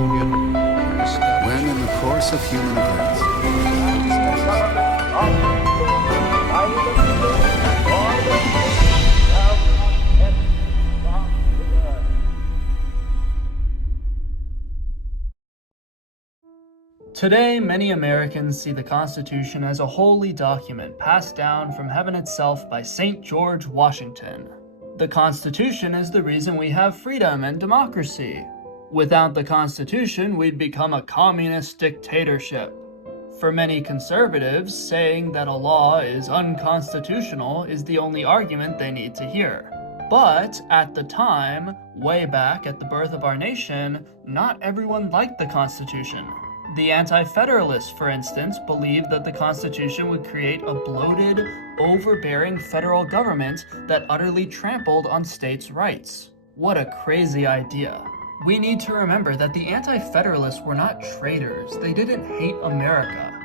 union when in the course of human events, Today, many Americans see the Constitution as a holy document passed down from heaven itself by St. George Washington. The Constitution is the reason we have freedom and democracy. Without the Constitution, we'd become a communist dictatorship. For many conservatives, saying that a law is unconstitutional is the only argument they need to hear. But at the time, way back at the birth of our nation, not everyone liked the Constitution. The Anti-Federalists, for instance, believed that the Constitution would create a bloated, overbearing federal government that utterly trampled on states' rights. What a crazy idea. We need to remember that the Anti-Federalists were not traitors. They didn't hate America.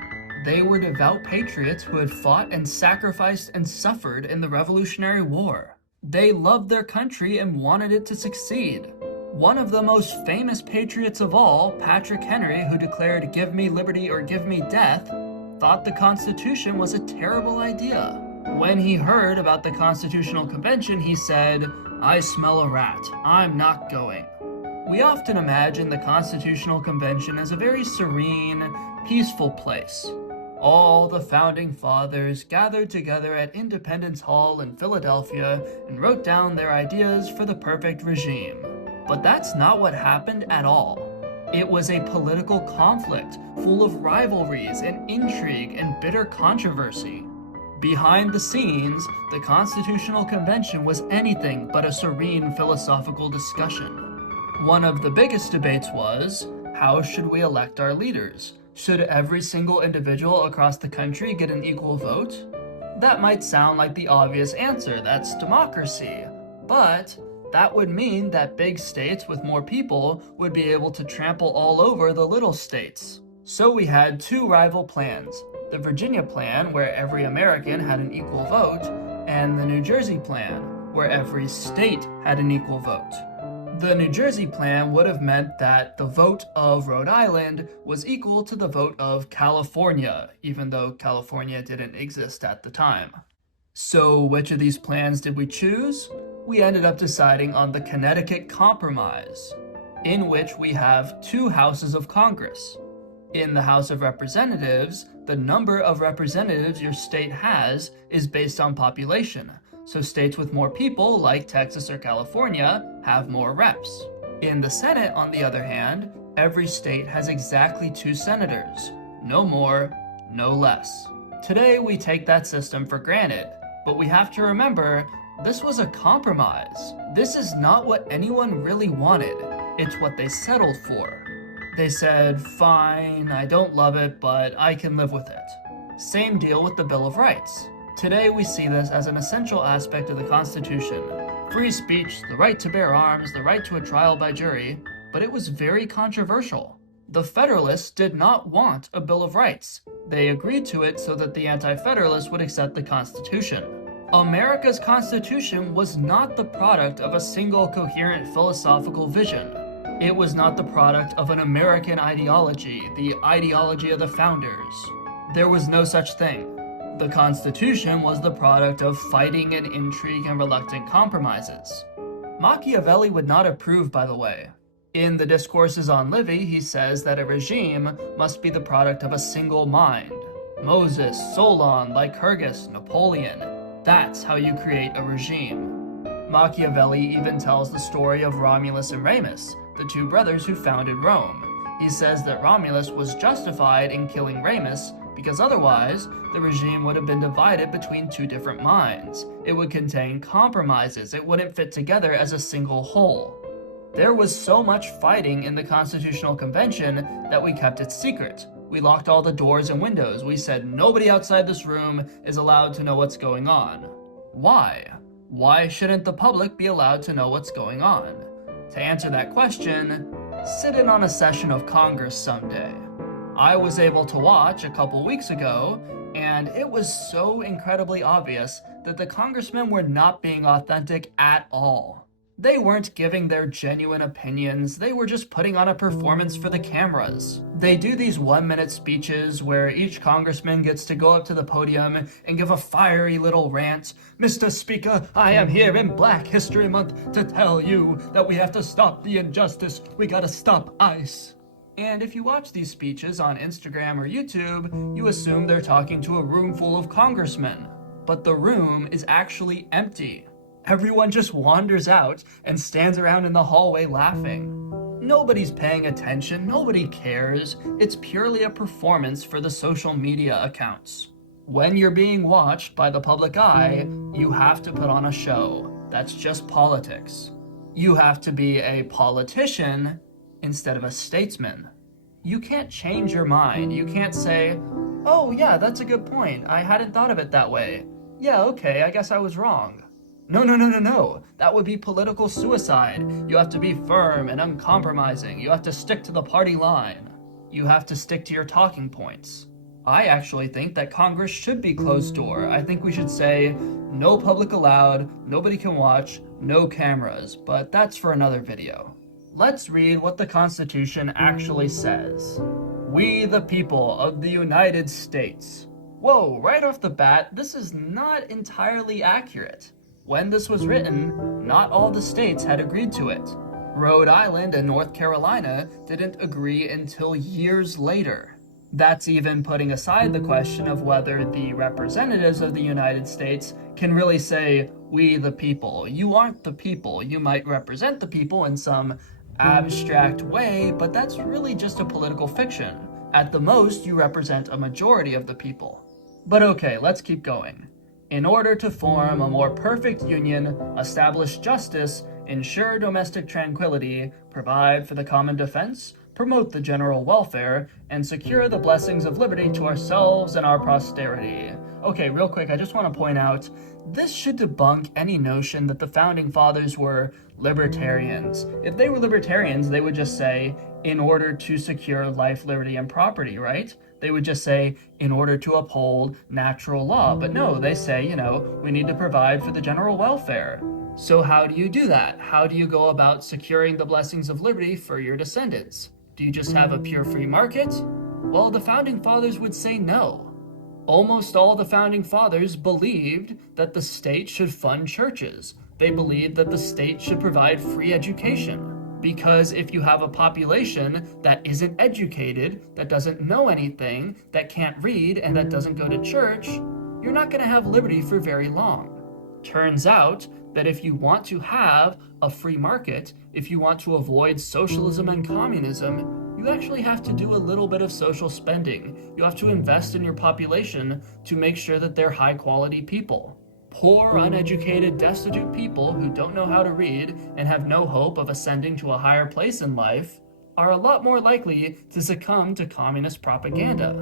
They were devout patriots who had fought and sacrificed and suffered in the Revolutionary War. They loved their country and wanted it to succeed. One of the most famous patriots of all, Patrick Henry, who declared, "Give me liberty or give me death," thought the Constitution was a terrible idea. When he heard about the Constitutional Convention, he said, "I smell a rat. I'm not going." We often imagine the Constitutional Convention as a very serene, peaceful place. All the founding fathers gathered together at Independence Hall in Philadelphia and wrote down their ideas for the perfect regime. But that's not what happened at all. It was a political conflict full of rivalries and intrigue and bitter controversy. Behind the scenes, the Constitutional Convention was anything but a serene philosophical discussion. One of the biggest debates was, how should we elect our leaders? Should every single individual across the country get an equal vote? That might sound like the obvious answer, that's democracy. But that would mean that big states with more people would be able to trample all over the little states. So we had two rival plans, the Virginia plan, where every American had an equal vote, and the New Jersey plan, where every state had an equal vote. The New Jersey plan would have meant that the vote of Rhode Island was equal to the vote of California, even though California didn't exist at the time. So which of these plans did we choose? We ended up deciding on the Connecticut Compromise, in which we have two houses of Congress. In the House of Representatives, the number of representatives your state has is based on population, so states with more people, like Texas or California, have more reps. In the Senate, on the other hand, every state has exactly 2 senators, no more, no less. Today, we take that system for granted, but we have to remember this was a compromise. This is not what anyone really wanted. It's what they settled for. They said, fine, I don't love it, but I can live with it. Same deal with the Bill of Rights. Today we see this as an essential aspect of the Constitution. Free speech, the right to bear arms, the right to a trial by jury, but it was very controversial. The Federalists did not want a Bill of Rights. They agreed to it so that the Anti-Federalists would accept the Constitution. America's Constitution was not the product of a single coherent philosophical vision. It was not the product of an American ideology, the ideology of the founders. There was no such thing. The Constitution was the product of fighting and intrigue and reluctant compromises. Machiavelli would not approve, by the way. In the Discourses on Livy, he says that a regime must be the product of a single mind. Moses, Solon, Lycurgus, Napoleon. That's how you create a regime. Machiavelli even tells the story of Romulus and Remus, the 2 brothers who founded Rome. He says that Romulus was justified in killing Remus because otherwise, the regime would have been divided between 2 different minds. It would contain compromises. It wouldn't fit together as a single whole. There was so much fighting in the Constitutional Convention that we kept it secret. We locked all the doors and windows. We said nobody outside this room is allowed to know what's going on. Why? Why shouldn't the public be allowed to know what's going on? To answer that question, sit in on a session of Congress someday. I was able to watch a couple weeks ago, and it was so incredibly obvious that the congressmen were not being authentic at all. They weren't giving their genuine opinions, they were just putting on a performance for the cameras. They do these 1-minute speeches where each congressman gets to go up to the podium and give a fiery little rant. Mr. Speaker, I am here in Black History Month to tell you that we have to stop the injustice, we gotta stop ICE. And if you watch these speeches on Instagram or YouTube, you assume they're talking to a room full of congressmen. But the room is actually empty. Everyone just wanders out and stands around in the hallway laughing. Nobody's paying attention, nobody cares. It's purely a performance for the social media accounts. When you're being watched by the public eye, you have to put on a show. That's just politics. You have to be a politician instead of a statesman. You can't change your mind. You can't say, oh yeah, that's a good point. I hadn't thought of it that way. Yeah, okay, I guess I was wrong. No. That would be political suicide. You have to be firm and uncompromising. You have to stick to the party line. You have to stick to your talking points. I actually think that Congress should be closed door. I think we should say, no public allowed, nobody can watch, no cameras, but that's for another video. Let's read what the Constitution actually says. We the people of the United States. Whoa, right off the bat, this is not entirely accurate. When this was written, not all the states had agreed to it. Rhode Island and North Carolina didn't agree until years later. That's even putting aside the question of whether the representatives of the United States can really say, we the people. You aren't the people. You might represent the people in some abstract way, but that's really just a political fiction. At the most, you represent a majority of the people. But okay, let's keep going. In order to form a more perfect union, establish justice, ensure domestic tranquility, provide for the common defense, promote the general welfare, and secure the blessings of liberty to ourselves and our posterity. Okay, real quick, I just want to point out, this should debunk any notion that the Founding Fathers were libertarians. If they were libertarians, they would just say, in order to secure life, liberty, and property, right? They would just say, in order to uphold natural law. But no, they say, we need to provide for the general welfare. So how do you do that? How do you go about securing the blessings of liberty for your descendants? Do you just have a pure free market? Well, the Founding Fathers would say no. Almost all the Founding Fathers believed that the state should fund churches. They believed that the state should provide free education. Because if you have a population that isn't educated, that doesn't know anything, that can't read, and that doesn't go to church, you're not going to have liberty for very long. Turns out that if you want to have a free market, if you want to avoid socialism and communism, you actually have to do a little bit of social spending. You have to invest in your population to make sure that they're high-quality people. Poor, uneducated, destitute people who don't know how to read and have no hope of ascending to a higher place in life are a lot more likely to succumb to communist propaganda.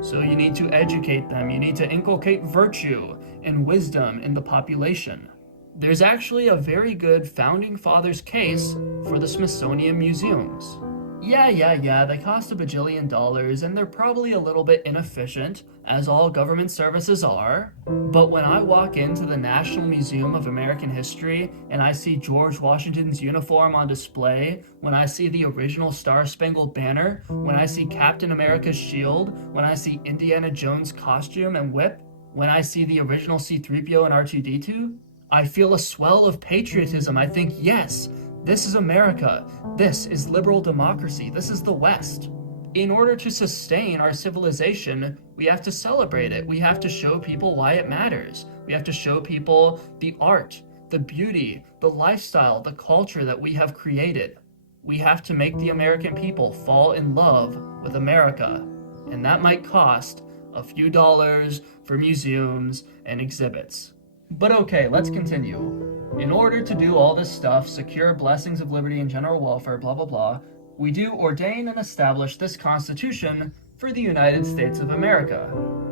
So you need to educate them, you need to inculcate virtue and wisdom in the population. There's actually a very good Founding Fathers case for the Smithsonian museums. Yeah, they cost $1 bajillion and they're probably a little bit inefficient, as all government services are. But when I walk into the National Museum of American History and I see George Washington's uniform on display, when I see the original Star-Spangled Banner, when I see Captain America's shield, when I see Indiana Jones' costume and whip, when I see the original C-3PO and R2-D2, I feel a swell of patriotism. I think, yes, this is America. This is liberal democracy. This is the West. In order to sustain our civilization, we have to celebrate it. We have to show people why it matters. We have to show people the art, the beauty, the lifestyle, the culture that we have created. We have to make the American people fall in love with America. And that might cost a few dollars for museums and exhibits. But okay, let's continue. In order to do all this stuff, secure blessings of liberty and general welfare, blah, blah, blah, we do ordain and establish this Constitution for the United States of America.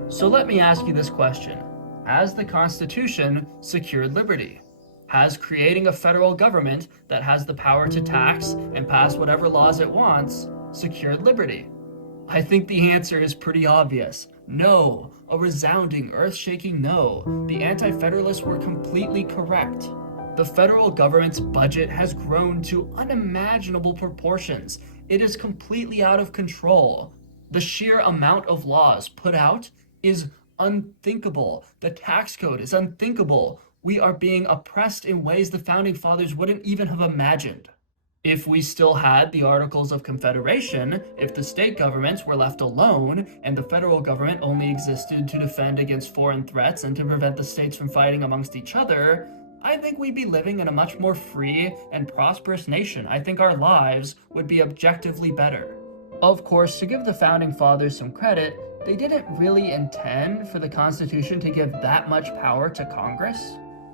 So let me ask you this question. Has the Constitution secured liberty? Has creating a federal government that has the power to tax and pass whatever laws it wants secured liberty? I think the answer is pretty obvious. No. A resounding, earth-shaking no. The Anti-Federalists were completely correct. The federal government's budget has grown to unimaginable proportions. It is completely out of control. The sheer amount of laws put out is unthinkable. The tax code is unthinkable. We are being oppressed in ways the founding fathers wouldn't even have imagined. If we still had the Articles of Confederation, if the state governments were left alone, and the federal government only existed to defend against foreign threats and to prevent the states from fighting amongst each other, I think we'd be living in a much more free and prosperous nation. I think our lives would be objectively better. Of course, to give the founding fathers some credit, they didn't really intend for the Constitution to give that much power to Congress.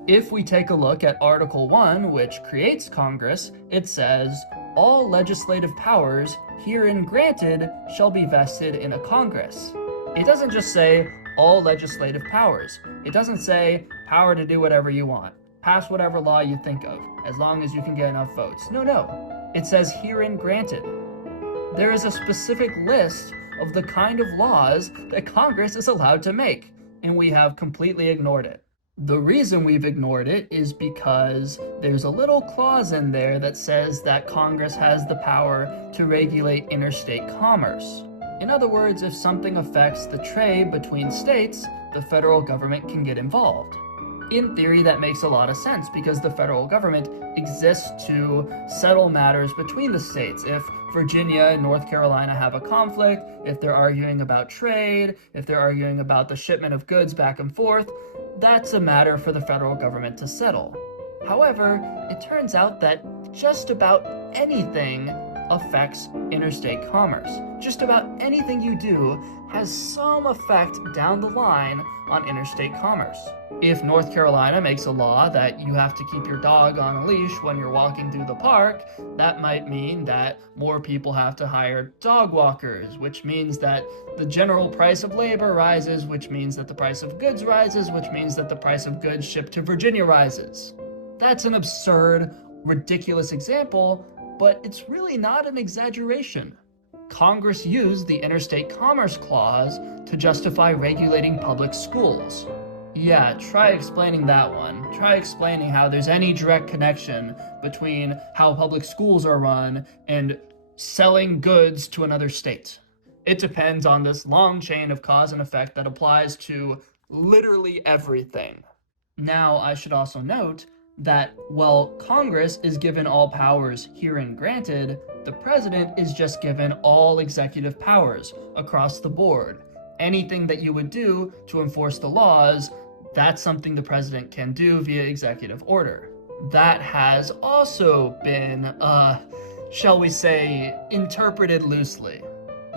If we take a look at Article 1, which creates Congress, it says, "All legislative powers herein granted shall be vested in a Congress." It doesn't just say all legislative powers. It doesn't say power to do whatever you want, pass whatever law you think of, as long as you can get enough votes. No. It says herein granted. There is a specific list of the kind of laws that Congress is allowed to make, and we have completely ignored it. The reason we've ignored it is because there's a little clause in there that says that Congress has the power to regulate interstate commerce. In other words, if something affects the trade between states, the federal government can get involved. In theory, that makes a lot of sense because the federal government exists to settle matters between the states. If Virginia and North Carolina have a conflict, if they're arguing about trade, if they're arguing about the shipment of goods back and forth, that's a matter for the federal government to settle. However, it turns out that just about anything affects interstate commerce. Just about anything you do has some effect down the line on interstate commerce. If North Carolina makes a law that you have to keep your dog on a leash when you're walking through the park, that might mean that more people have to hire dog walkers, which means that the general price of labor rises, which means that the price of goods rises, which means that the price of goods shipped to Virginia rises. That's an absurd, ridiculous example, but it's really not an exaggeration. Congress used the Interstate Commerce Clause to justify regulating public schools. Yeah, try explaining that one. Try explaining how there's any direct connection between how public schools are run and selling goods to another state. It depends on this long chain of cause and effect that applies to literally everything. Now, I should also note that while Congress is given all powers herein granted, the president is just given all executive powers across the board. Anything that you would do to enforce the laws, that's something the president can do via executive order. That has also been, shall we say, interpreted loosely.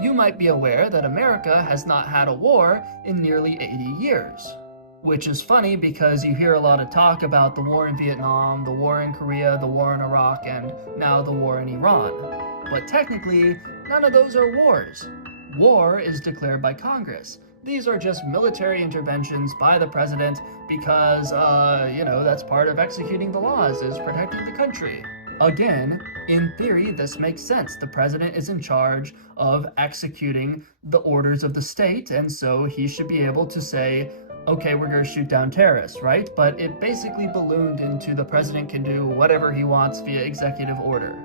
You might be aware that America has not had a war in nearly 80 years. Which is funny because you hear a lot of talk about the war in Vietnam, the war in Korea, the war in Iraq, and now the war in Iran. But technically, none of those are wars. War is declared by Congress. These are just military interventions by the president because, that's part of executing the laws, is protecting the country. Again, in theory, this makes sense. The president is in charge of executing the orders of the state, and so he should be able to say, okay, we're going to shoot down terrorists, right? But it basically ballooned into the president can do whatever he wants via executive order.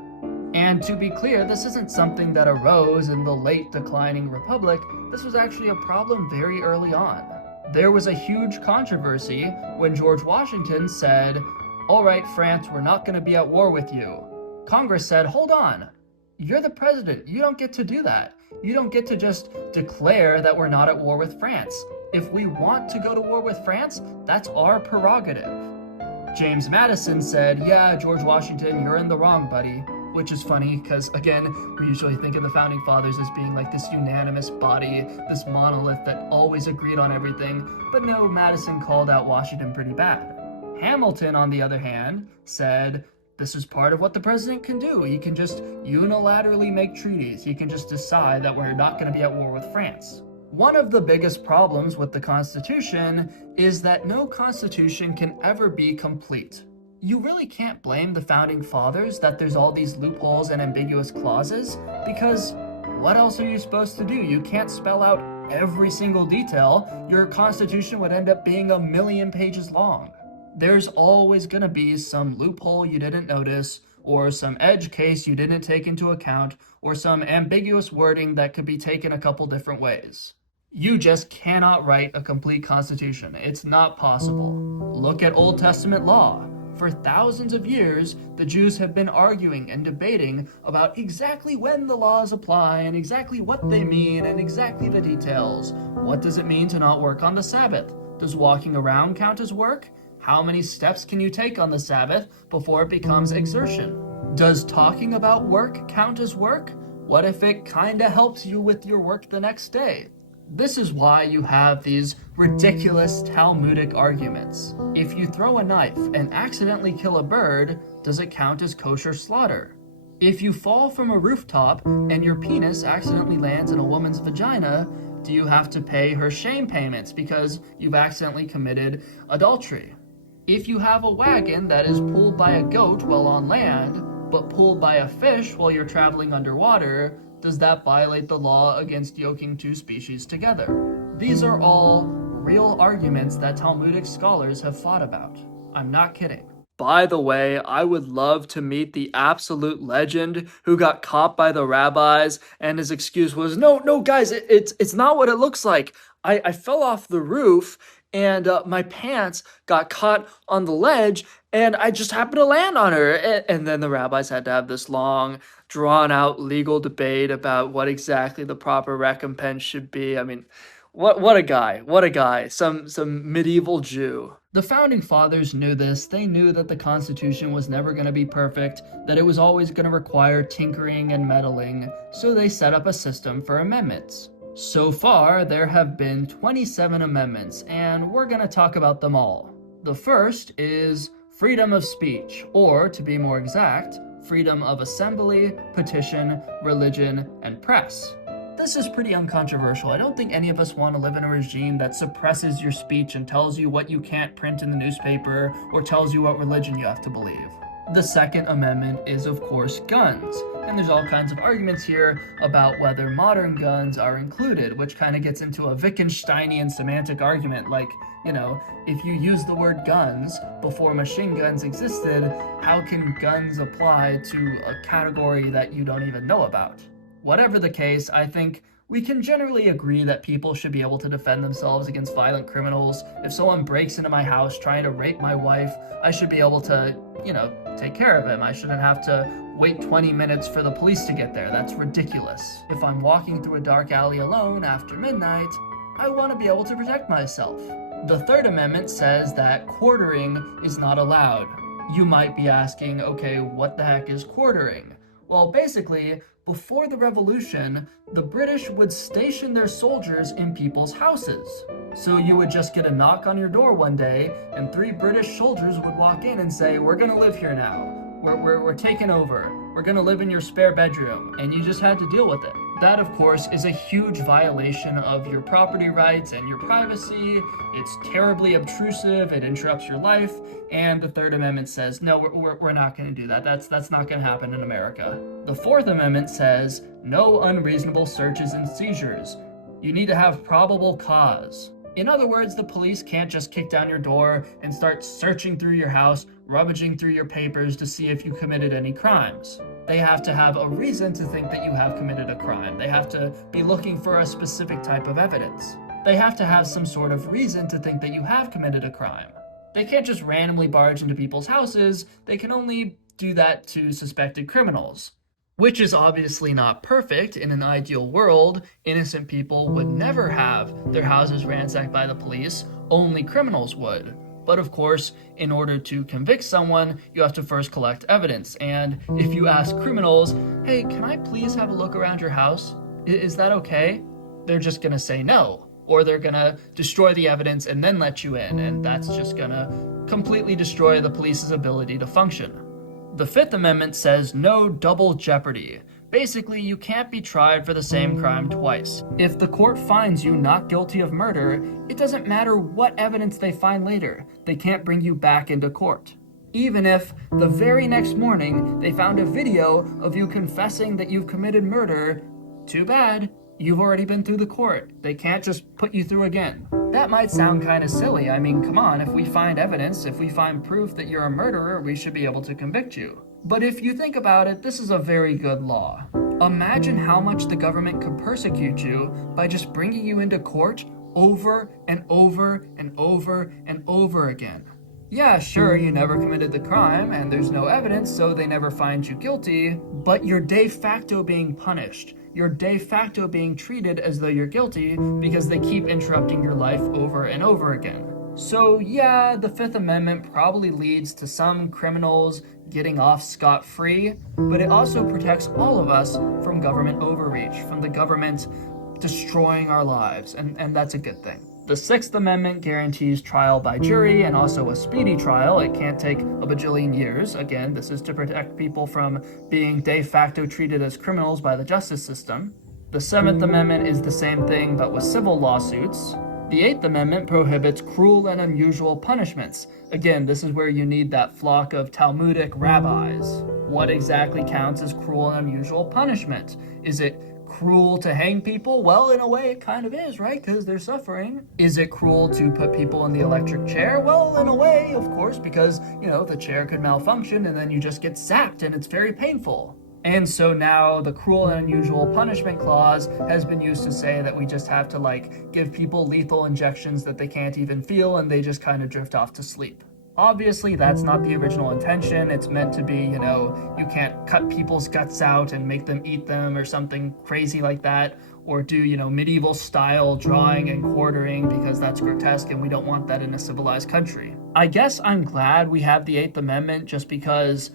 And to be clear, this isn't something that arose in the late declining republic. This was actually a problem very early on. There was a huge controversy when George Washington said, all right, France, we're not going to be at war with you. Congress said, hold on, you're the president. You don't get to do that. You don't get to just declare that we're not at war with France. If we want to go to war with France, that's our prerogative. James Madison said, yeah, George Washington, you're in the wrong, buddy. Which is funny because, again, we usually think of the Founding Fathers as being like this unanimous body, this monolith that always agreed on everything. But no, Madison called out Washington pretty bad. Hamilton, on the other hand, said, this is part of what the president can do. He can just unilaterally make treaties. He can just decide that we're not going to be at war with France. One of the biggest problems with the Constitution is that no Constitution can ever be complete. You really can't blame the Founding Fathers that there's all these loopholes and ambiguous clauses, because what else are you supposed to do? You can't spell out every single detail. Your Constitution would end up being 1,000,000 pages long. There's always going to be some loophole you didn't notice, or some edge case you didn't take into account, or some ambiguous wording that could be taken a couple different ways. You just cannot write a complete constitution. It's not possible. Look at Old Testament law. For thousands of years, the Jews have been arguing and debating about exactly when the laws apply and exactly what they mean and exactly the details. What does it mean to not work on the Sabbath? Does walking around count as work? How many steps can you take on the Sabbath before it becomes exertion? Does talking about work count as work? What if it kinda helps you with your work the next day? This is why you have these ridiculous Talmudic arguments. If you throw a knife and accidentally kill a bird, does it count as kosher slaughter? If you fall from a rooftop and your penis accidentally lands in a woman's vagina, do you have to pay her shame payments because you've accidentally committed adultery? If you have a wagon that is pulled by a goat while on land, but pulled by a fish while you're traveling underwater, does that violate the law against yoking two species together? These are all real arguments that Talmudic scholars have thought about. I'm not kidding. By the way, I would love to meet the absolute legend who got caught by the rabbis, and his excuse was, no, guys, it's not what it looks like. I fell off the roof, and my pants got caught on the ledge, and I just happened to land on her. And then the rabbis had to have this long, drawn-out legal debate about what exactly the proper recompense should be. I mean, what a guy, some medieval Jew. The founding fathers knew this. They knew that the Constitution was never going to be perfect, that it was always going to require tinkering and meddling, so they set up a system for amendments. So far, there have been 27 amendments, and we're going to talk about them all. The first is freedom of speech, or, to be more exact, freedom of assembly, petition, religion, and press. This is pretty uncontroversial. I don't think any of us want to live in a regime that suppresses your speech and tells you what you can't print in the newspaper or tells you what religion you have to believe. The Second Amendment is, of course, guns. And there's all kinds of arguments here about whether modern guns are included, which kind of gets into a Wittgensteinian semantic argument like, if you use the word guns before machine guns existed, how can guns apply to a category that you don't even know about? Whatever the case, I think we can generally agree that people should be able to defend themselves against violent criminals. If someone breaks into my house trying to rape my wife, I should be able to, take care of him. I shouldn't have to wait 20 minutes for the police to get there. That's ridiculous. If I'm walking through a dark alley alone after midnight, I want to be able to protect myself. The Third Amendment says that quartering is not allowed. You might be asking, okay, what the heck is quartering? Well, basically, before the Revolution, the British would station their soldiers in people's houses. So you would just get a knock on your door one day, and 3 British soldiers would walk in and say, we're gonna live here now. We're taking over. We're gonna live in your spare bedroom. And you just had to deal with it. That, of course, is a huge violation of your property rights and your privacy. It's terribly obtrusive, it interrupts your life, and the Third Amendment says, no, we're not gonna do that. That's not gonna happen in America. The Fourth Amendment says, no unreasonable searches and seizures. You need to have probable cause. In other words, the police can't just kick down your door and start searching through your house, rummaging through your papers to see if you committed any crimes. They have to have a reason to think that you have committed a crime. They have to be looking for a specific type of evidence. They have to have some sort of reason to think that you have committed a crime. They can't just randomly barge into people's houses. They can only do that to suspected criminals. Which is obviously not perfect. In an ideal world, innocent people would never have their houses ransacked by the police. Only criminals would. But of course, in order to convict someone, you have to first collect evidence. And if you ask criminals, hey, can I please have a look around your house? Is that okay? They're just gonna say no. Or they're gonna destroy the evidence and then let you in. And that's just gonna completely destroy the police's ability to function. The Fifth Amendment says no double jeopardy. Basically, you can't be tried for the same crime twice. If the court finds you not guilty of murder, it doesn't matter what evidence they find later. They can't bring you back into court. Even if the very next morning they found a video of you confessing that you've committed murder, too bad, you've already been through the court. They can't just put you through again. That might sound kind of silly. I mean, come on, if we find evidence, if we find proof that you're a murderer, we should be able to convict you. But if you think about it, this is a very good law. Imagine how much the government could persecute you by just bringing you into court over and over and over and over again. Yeah, sure, you never committed the crime and there's no evidence, so they never find you guilty, but you're de facto being punished. You're de facto being treated as though you're guilty because they keep interrupting your life over and over again. So yeah, the Fifth Amendment probably leads to some criminals getting off scot-free, but it also protects all of us from government overreach, from the government destroying our lives, and that's a good thing. The Sixth Amendment guarantees trial by jury and also a speedy trial. It can't take a bajillion years. Again, this is to protect people from being de facto treated as criminals by the justice system. The Seventh Amendment is the same thing, but with civil lawsuits. The Eighth Amendment prohibits cruel and unusual punishments. Again, this is where you need that flock of Talmudic rabbis. What exactly counts as cruel and unusual punishment? Is it cruel to hang people? Well, in a way, it kind of is, right? Because they're suffering. Is it cruel to put people in the electric chair? Well, in a way, of course, because, the chair could malfunction and then you just get sapped and it's very painful. And so now the cruel and unusual punishment clause has been used to say that we just have to give people lethal injections that they can't even feel and they just kind of drift off to sleep. Obviously, that's not the original intention. It's meant to be, you can't cut people's guts out and make them eat them or something crazy like that, or do, medieval style drawing and quartering because that's grotesque and we don't want that in a civilized country. I guess I'm glad we have the Eighth Amendment just because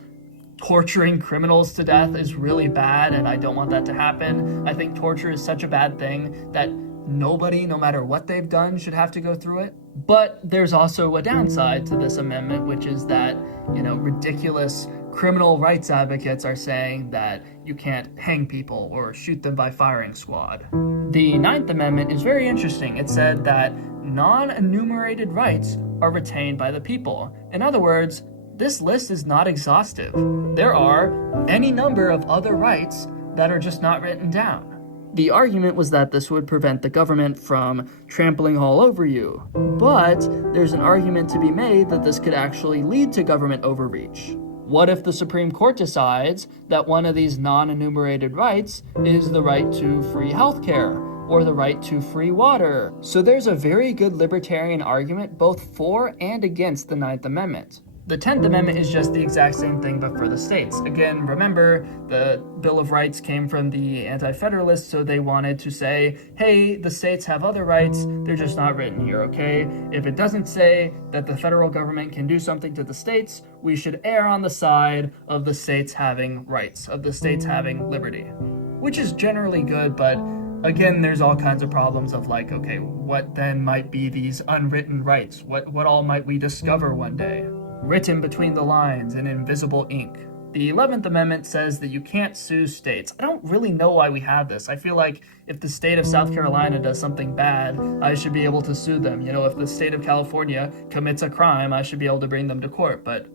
torturing criminals to death is really bad and I don't want that to happen. I think torture is such a bad thing that nobody, no matter what they've done, should have to go through it. But there's also a downside to this amendment, which is that, ridiculous criminal rights advocates are saying that you can't hang people or shoot them by firing squad. The Ninth Amendment is very interesting. It said that non-enumerated rights are retained by the people. In other words, this list is not exhaustive. There are any number of other rights that are just not written down. The argument was that this would prevent the government from trampling all over you, but there's an argument to be made that this could actually lead to government overreach. What if the Supreme Court decides that one of these non-enumerated rights is the right to free healthcare or the right to free water? So there's a very good libertarian argument both for and against the Ninth Amendment. The 10th Amendment is just the exact same thing, but for the states. Again, remember, the Bill of Rights came from the Anti-Federalists, so they wanted to say, hey, the states have other rights, they're just not written here, okay? If it doesn't say that the federal government can do something to the states, we should err on the side of the states having rights, of the states having liberty. Which is generally good, but again, there's all kinds of problems of okay, what then might be these unwritten rights? What all might we discover one day? Written between the lines in invisible ink. The 11th Amendment says that you can't sue states. I don't really know why we have this. I feel like if the state of South Carolina does something bad, I should be able to sue them. If the state of California commits a crime, I should be able to bring them to court, but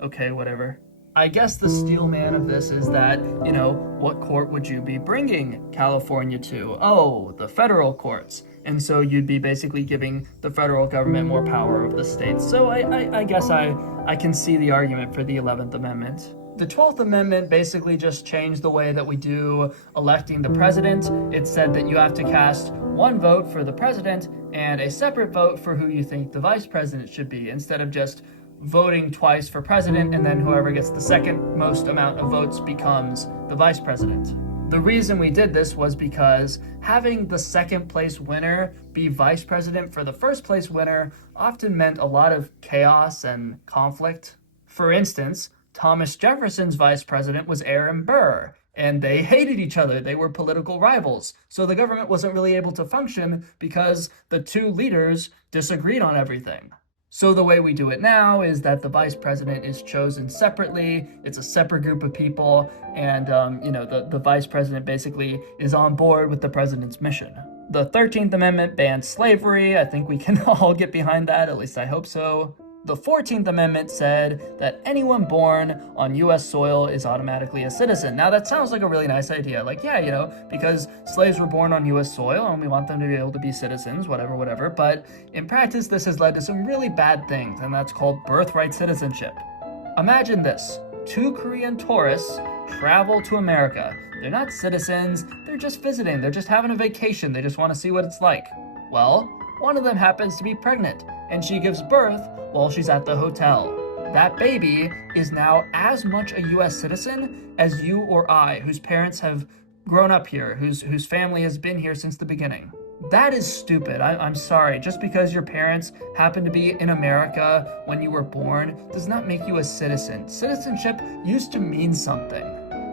okay, whatever. I guess the steel man of this is that, what court would you be bringing California to? Oh, the federal courts. And so you'd be basically giving the federal government more power over the states. So I guess I can see the argument for the 11th Amendment. The 12th Amendment basically just changed the way that we do electing the president. It said that you have to cast one vote for the president and a separate vote for who you think the vice president should be, instead of just voting twice for president and then whoever gets the second most amount of votes becomes the vice president. The reason we did this was because having the second place winner be vice president for the first place winner often meant a lot of chaos and conflict. For instance, Thomas Jefferson's vice president was Aaron Burr, and they hated each other. They were political rivals. So the government wasn't really able to function because the two leaders disagreed on everything. So the way we do it now is that the vice president is chosen separately. It's a separate group of people, and the vice president basically is on board with the president's mission. The 13th Amendment bans slavery. I think we can all get behind that, at least I hope so. The 14th Amendment said that anyone born on US soil is automatically a citizen. Now that sounds like a really nice idea. Like, yeah, because slaves were born on US soil and we want them to be able to be citizens, whatever. But in practice, this has led to some really bad things, and that's called birthright citizenship. Imagine this. 2 Korean tourists travel to America. They're not citizens, they're just visiting, they're just having a vacation, they just want to see what it's like. Well, one of them happens to be pregnant, and she gives birth while she's at the hotel. That baby is now as much a US citizen as you or I, whose parents have grown up here, whose family has been here since the beginning. That is stupid. I'm sorry. Just because your parents happen to be in America when you were born does not make you a citizen. Citizenship used to mean something.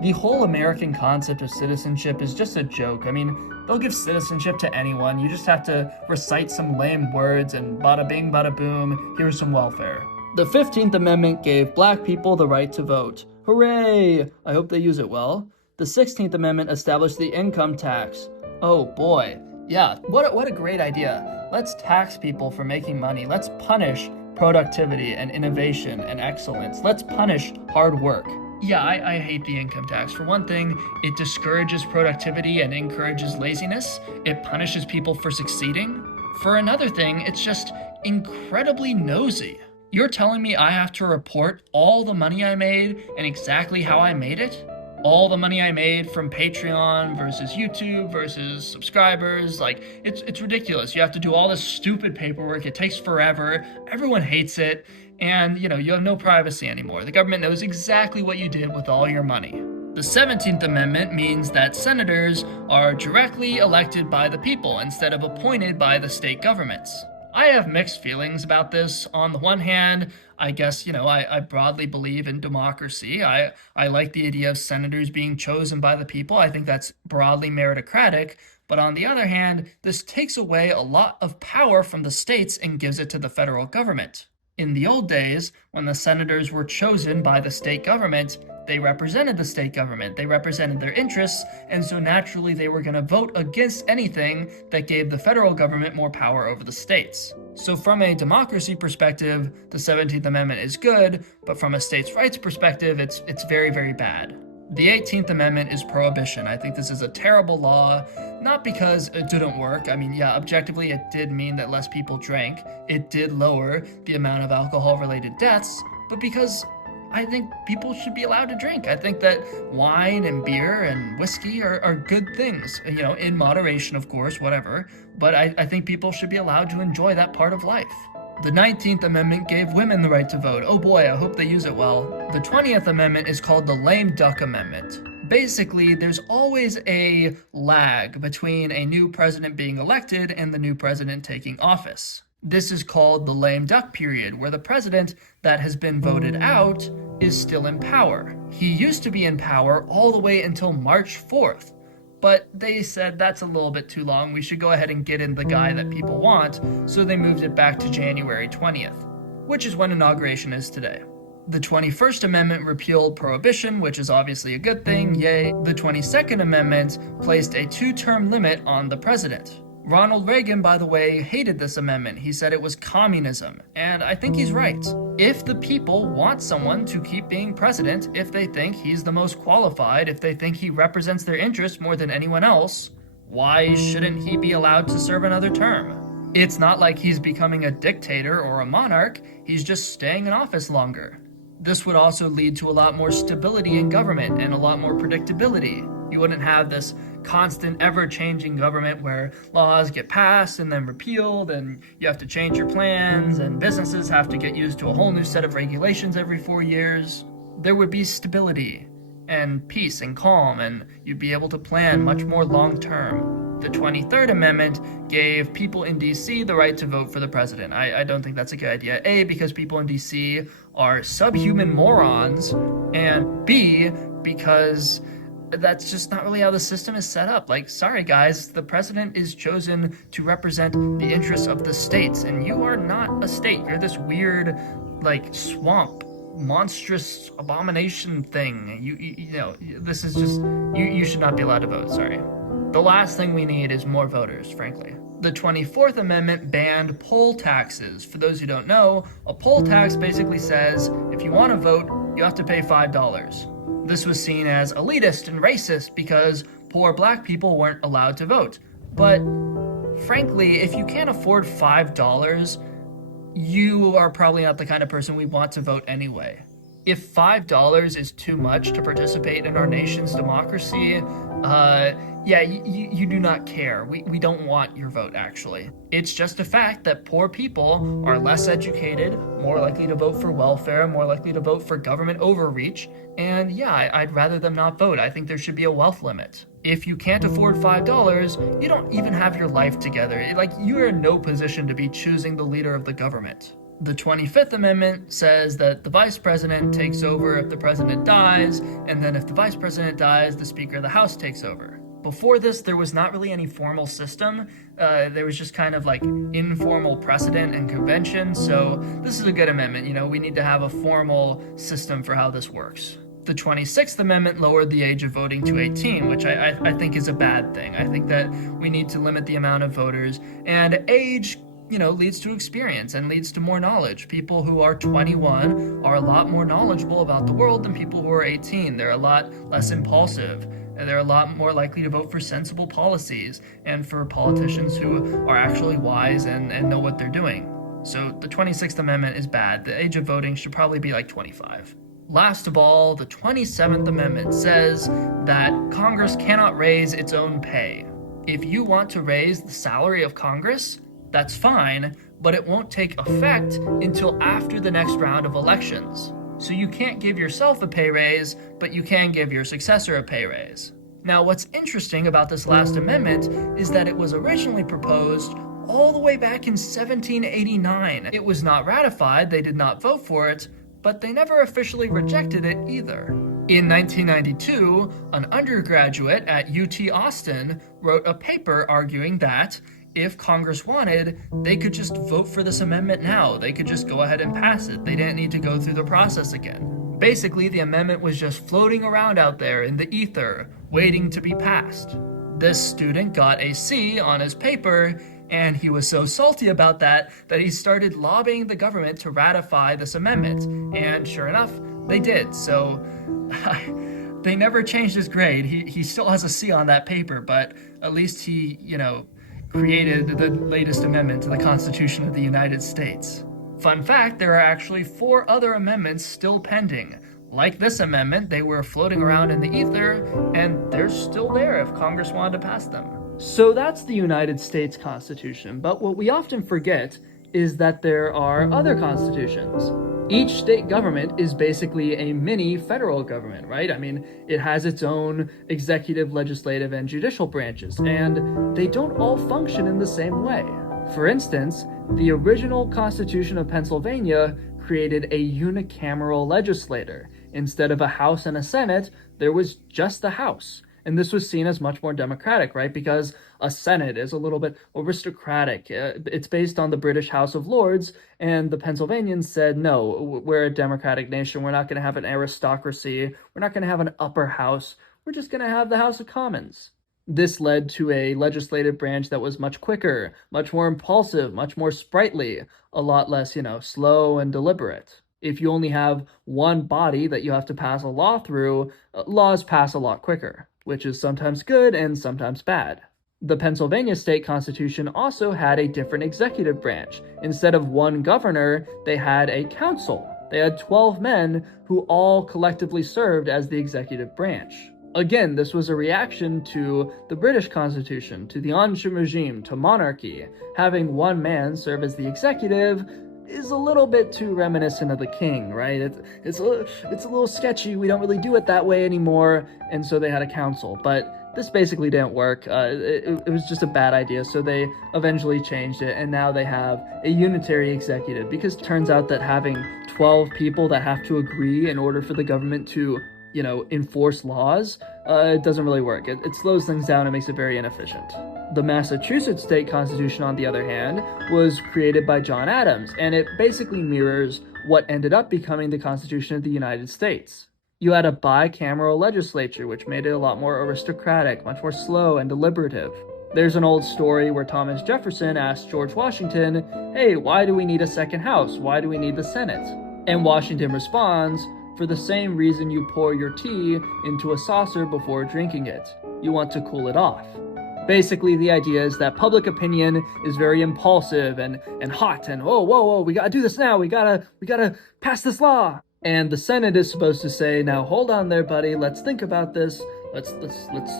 The whole American concept of citizenship is just a joke. I mean, they'll give citizenship to anyone. You just have to recite some lame words and bada bing, bada boom, here's some welfare. The 15th Amendment gave black people the right to vote. Hooray! I hope they use it well. The 16th Amendment established the income tax. Oh boy. Yeah, what a great idea. Let's tax people for making money. Let's punish productivity and innovation and excellence. Let's punish hard work. Yeah, I hate the income tax. For one thing, it discourages productivity and encourages laziness. It punishes people for succeeding. For another thing, it's just incredibly nosy. You're telling me I have to report all the money I made and exactly how I made it? All the money I made from Patreon versus YouTube versus subscribers, like, it's ridiculous. You have to do all this stupid paperwork. It takes forever. Everyone hates it. And, you have no privacy anymore. The government knows exactly what you did with all your money. The 17th Amendment means that senators are directly elected by the people instead of appointed by the state governments. I have mixed feelings about this. On the one hand, I guess, I broadly believe in democracy. I like the idea of senators being chosen by the people. I think that's broadly meritocratic. But on the other hand, this takes away a lot of power from the states and gives it to the federal government. In the old days, when the senators were chosen by the state government, they represented the state government, they represented their interests, and so naturally they were going to vote against anything that gave the federal government more power over the states. So from a democracy perspective, the 17th Amendment is good, but from a states' rights perspective, it's very, very bad. The 18th Amendment is prohibition. I think this is a terrible law, not because it didn't work. I mean, yeah, objectively it did mean that less people drank. It did lower the amount of alcohol-related deaths, but because I think people should be allowed to drink. I think that wine and beer and whiskey are good things, in moderation, of course, whatever. But I think people should be allowed to enjoy that part of life. The 19th Amendment gave women the right to vote. Oh boy, I hope they use it well. The 20th Amendment is called the lame duck amendment. Basically, there's always a lag between a new president being elected and the new president taking office. This is called the lame duck period, where the president that has been voted out is still in power. He used to be in power all the way until March 4th, but they said that's a little bit too long. We should go ahead and get in the guy that people want, so they moved it back to January 20th, which is when inauguration is today. The 21st Amendment repealed prohibition, which is obviously a good thing, yay. The 22nd Amendment placed a 2-term limit on the president. Ronald Reagan, by the way, hated this amendment. He said it was communism, and I think he's right. If the people want someone to keep being president, if they think he's the most qualified, if they think he represents their interests more than anyone else, why shouldn't he be allowed to serve another term? It's not like he's becoming a dictator or a monarch, he's just staying in office longer. This would also lead to a lot more stability in government and a lot more predictability. You wouldn't have this constant, ever-changing government where laws get passed and then repealed, and you have to change your plans, and businesses have to get used to a whole new set of regulations every 4 years. There would be stability and peace and calm, and you'd be able to plan much more long-term. The 23rd Amendment gave people in D.C. the right to vote for the president. I don't think that's a good idea. A, because people in D.C. are subhuman morons, and B, because that's just not really how the system is set up. Like, sorry guys, the president is chosen to represent the interests of the states, and you are not a state. You're this weird, swamp, monstrous abomination thing. This is just, you should not be allowed to vote, sorry. The last thing we need is more voters, frankly. The 24th Amendment banned poll taxes. For those who don't know, a poll tax basically says if you want to vote, you have to pay $5. This was seen as elitist and racist because poor black people weren't allowed to vote. But frankly, if you can't afford $5, you are probably not the kind of person we want to vote anyway. If $5 is too much to participate in our nation's democracy, you do not care. We don't want your vote, actually. It's just a fact that poor people are less educated, more likely to vote for welfare, more likely to vote for government overreach, and I'd rather them not vote. I think there should be a wealth limit. If you can't afford $5, you don't even have your life together. You are in no position to be choosing the leader of the government. The 25th Amendment says that the vice president takes over if the president dies, and then if the vice president dies, the Speaker of the House takes over. Before this, there was not really any formal system. There was just kind of informal precedent and convention, so this is a good amendment. We need to have a formal system for how this works. The 26th Amendment lowered the age of voting to 18, which I think is a bad thing. I think that we need to limit the amount of voters, and age leads to experience and leads to more knowledge. People who are 21 are a lot more knowledgeable about the world than people who are 18. They're a lot less impulsive, and they're a lot more likely to vote for sensible policies and for politicians who are actually wise and know what they're doing. So the 26th Amendment is bad. The age of voting should probably be 25. Last of all, the 27th Amendment says that Congress cannot raise its own pay. If you want to raise the salary of Congress, that's fine, but it won't take effect until after the next round of elections. So you can't give yourself a pay raise, but you can give your successor a pay raise. Now, what's interesting about this last amendment is that it was originally proposed all the way back in 1789. It was not ratified, they did not vote for it, but they never officially rejected it either. In 1992, an undergraduate at UT Austin wrote a paper arguing that if Congress wanted, they could just vote for this amendment now. They could just go ahead and pass it. They didn't need to go through the process again. Basically, the amendment was just floating around out there in the ether, waiting to be passed. This student got a C on his paper, and he was so salty about that he started lobbying the government to ratify this amendment. And sure enough, they did. So they never changed his grade. He still has a C on that paper, but at least he, created the latest amendment to the Constitution of the United States. Fun fact, there are actually 4 other amendments still pending. Like this amendment, they were floating around in the ether, and they're still there if Congress wanted to pass them. So that's the United States Constitution, but what we often forget is that there are other constitutions. Each state government is basically a mini federal government, right? I mean, it has its own executive, legislative, and judicial branches, and they don't all function in the same way. For instance, the original Constitution of Pennsylvania created a unicameral legislature. Instead of a House and a Senate, there was just the House. And this was seen as much more democratic, right? Because a Senate is a little bit aristocratic. It's based on the British House of Lords, and the Pennsylvanians said, no, we're a democratic nation. We're not going to have an aristocracy. We're not going to have an upper house. We're just going to have the House of Commons. This led to a legislative branch that was much quicker, much more impulsive, much more sprightly, a lot less, slow and deliberate. If you only have one body that you have to pass a law through, laws pass a lot quicker, which is sometimes good and sometimes bad. The Pennsylvania state constitution also had a different executive branch. Instead of one governor, they had a council. They had 12 men who all collectively served as the executive branch. Again, this was a reaction to the British Constitution, to the ancient regime, to monarchy. Having one man serve as the executive is a little bit too reminiscent of the king, right? It's a little sketchy. We don't really do it that way anymore, and so they had a council. But this basically didn't work. It was just a bad idea, so they eventually changed it, and now they have a unitary executive, because it turns out that having 12 people that have to agree in order for the government to enforce laws, it doesn't really work. It slows things down and makes it very inefficient. The Massachusetts state constitution, on the other hand, was created by John Adams, and it basically mirrors what ended up becoming the Constitution of the United States. You had a bicameral legislature, which made it a lot more aristocratic, much more slow and deliberative. There's an old story where Thomas Jefferson asked George Washington, hey, why do we need a second house? Why do we need the Senate? And Washington responds, for the same reason you pour your tea into a saucer before drinking it. You want to cool it off. Basically, the idea is that public opinion is very impulsive and hot and whoa, we gotta do this now. We gotta pass this law. And the Senate is supposed to say, now hold on there, buddy. Let's think about this. Let's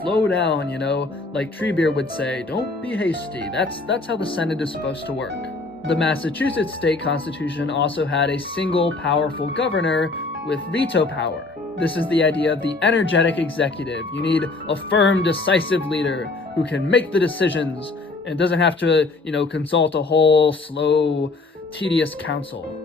slow down, you know, like Treebeard would say, don't be hasty. That's how the Senate is supposed to work. The Massachusetts state constitution also had a single powerful governor with veto power. This is the idea of the energetic executive. You need a firm, decisive leader who can make the decisions and doesn't have to, consult a whole slow, tedious council.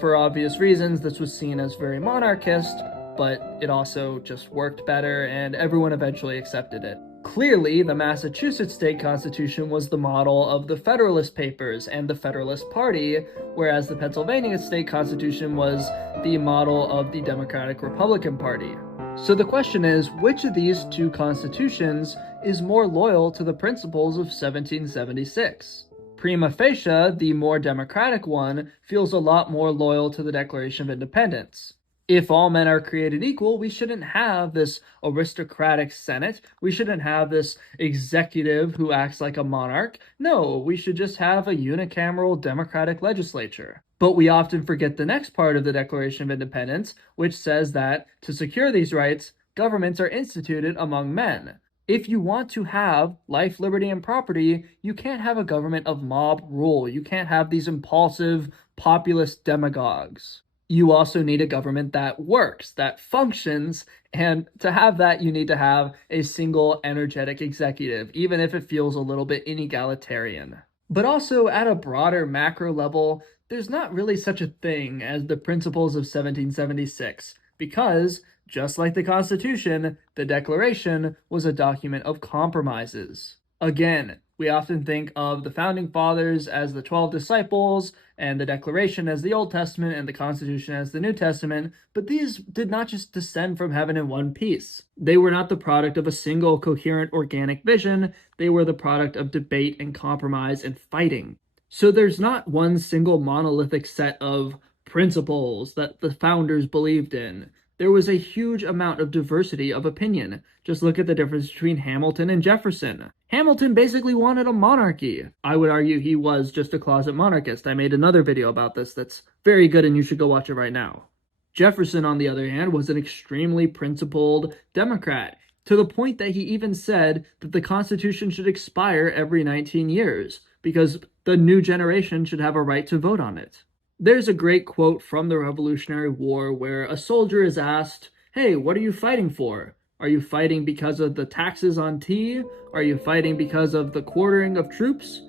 For obvious reasons, this was seen as very monarchist, but it also just worked better and everyone eventually accepted it. Clearly, the Massachusetts state constitution was the model of the Federalist Papers and the Federalist Party, whereas the Pennsylvania state constitution was the model of the Democratic Republican Party. So the question is, which of these two constitutions is more loyal to the principles of 1776? Prima facie, the more democratic one feels a lot more loyal to the Declaration of Independence. If all men are created equal, we shouldn't have this aristocratic Senate. We shouldn't have this executive who acts like a monarch. No, we should just have a unicameral democratic legislature. But we often forget the next part of the Declaration of Independence, which says that, to secure these rights, governments are instituted among men. If you want to have life, liberty, and property, you can't have a government of mob rule. You can't have these impulsive, populist demagogues. You also need a government that works, that functions, and to have that, you need to have a single energetic executive, even if it feels a little bit inegalitarian. But also, at a broader macro level, there's not really such a thing as the principles of 1776, because, just like the Constitution, the Declaration was a document of compromises. Again, we often think of the Founding Fathers as the 12 disciples, and the Declaration as the Old Testament, and the Constitution as the New Testament, but these did not just descend from heaven in one piece. They were not the product of a single coherent organic vision, they were the product of debate and compromise and fighting. So there's not one single monolithic set of principles that the founders believed in. There was a huge amount of diversity of opinion. Just look at the difference between Hamilton and Jefferson. Hamilton basically wanted a monarchy. I would argue he was just a closet monarchist. I made another video about this that's very good and you should go watch it right now. Jefferson, on the other hand, was an extremely principled Democrat, to the point that he even said that the Constitution should expire every 19 years, because the new generation should have a right to vote on it. There's a great quote from the Revolutionary War where a soldier is asked, hey, what are you fighting for? Are you fighting because of the taxes on tea? Are you fighting because of the quartering of troops?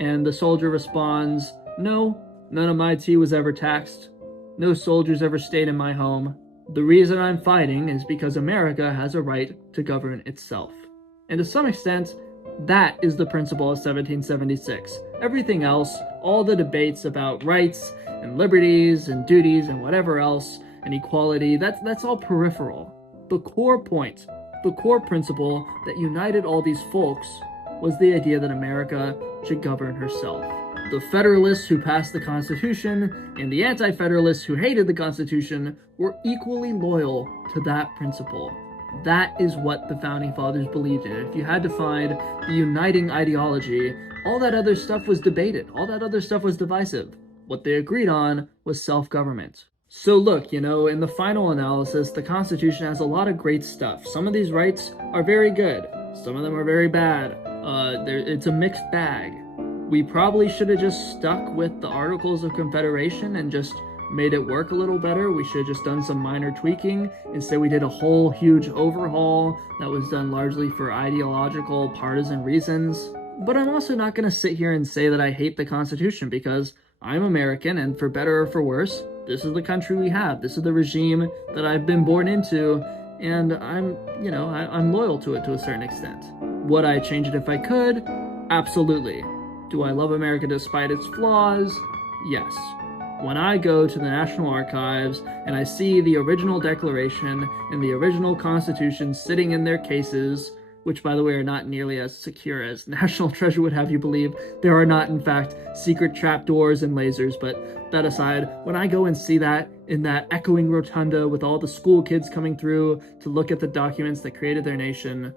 And the soldier responds, no, none of my tea was ever taxed. No soldiers ever stayed in my home. The reason I'm fighting is because America has a right to govern itself. And to some extent, that is the principle of 1776. Everything else, all the debates about rights and liberties and duties and whatever else, and equality, that's all peripheral. The core point, the core principle that united all these folks was the idea that America should govern herself. The Federalists who passed the Constitution and the Anti-Federalists who hated the Constitution were equally loyal to that principle. That is what the Founding Fathers believed in. If you had to find the uniting ideology, all that other stuff was debated. All that other stuff was divisive. What they agreed on was self-government. So look, in the final analysis, the Constitution has a lot of great stuff. Some of these rights are very good. Some of them are very bad. It's a mixed bag. We probably should have just stuck with the Articles of Confederation and just made it work a little better. We should have just done some minor tweaking. Instead, we did a whole huge overhaul that was done largely for ideological, partisan reasons. But I'm also not going to sit here and say that I hate the Constitution, because I'm American, and for better or for worse, this is the country we have. This is the regime that I've been born into, and I'm loyal to it to a certain extent. Would I change it if I could? Absolutely. Do I love America despite its flaws? Yes. When I go to the National Archives and I see the original Declaration and the original Constitution sitting in their cases, which by the way are not nearly as secure as National Treasure would have you believe. There are not, in fact, secret trapdoors and lasers, but that aside, when I go and see that in that echoing rotunda with all the school kids coming through to look at the documents that created their nation,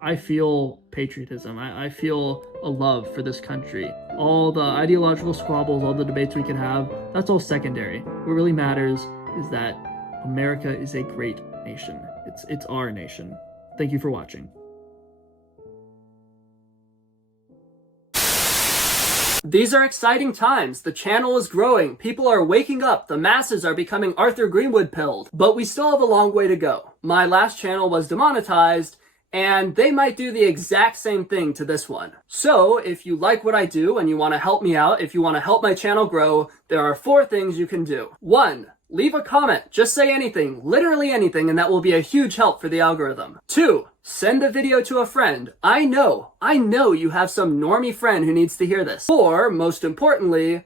I feel patriotism. I feel a love for this country. All the ideological squabbles, all the debates we can have, that's all secondary. What really matters is that America is a great nation. It's our nation. Thank you for watching. These are exciting times. The channel is growing. People are waking up. The masses are becoming Arthur Greenwood pilled. But we still have a long way to go. My last channel was demonetized, and they might do the exact same thing to this one. So, if you like what I do and you want to help me out, if you want to help my channel grow, there are 4 things you can do. 1. Leave a comment. Just say anything, literally anything, and that will be a huge help for the algorithm. 2. Send the video to a friend. I know you have some normie friend who needs to hear this. 4, most importantly,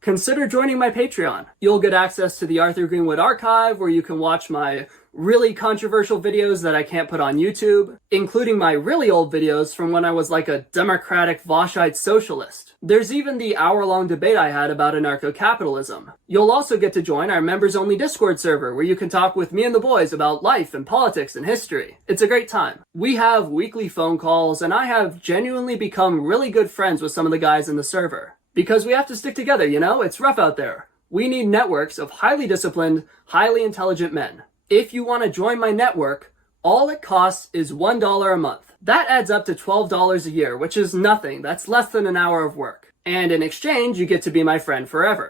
consider joining my Patreon. You'll get access to the Arthur Greenwood archive, where you can watch my really controversial videos that I can't put on YouTube, including my really old videos from when I was like a democratic Voshite socialist. There's even the hour-long debate I had about anarcho-capitalism. You'll also get to join our members-only Discord server, where you can talk with me and the boys about life and politics and history. It's a great time. We have weekly phone calls, and I have genuinely become really good friends with some of the guys in the server. Because we have to stick together, you know? It's rough out there. We need networks of highly disciplined, highly intelligent men. If you want to join my network, all it costs is $1 a month. That adds up to $12 a year, which is nothing. That's less than an hour of work. And in exchange, you get to be my friend forever.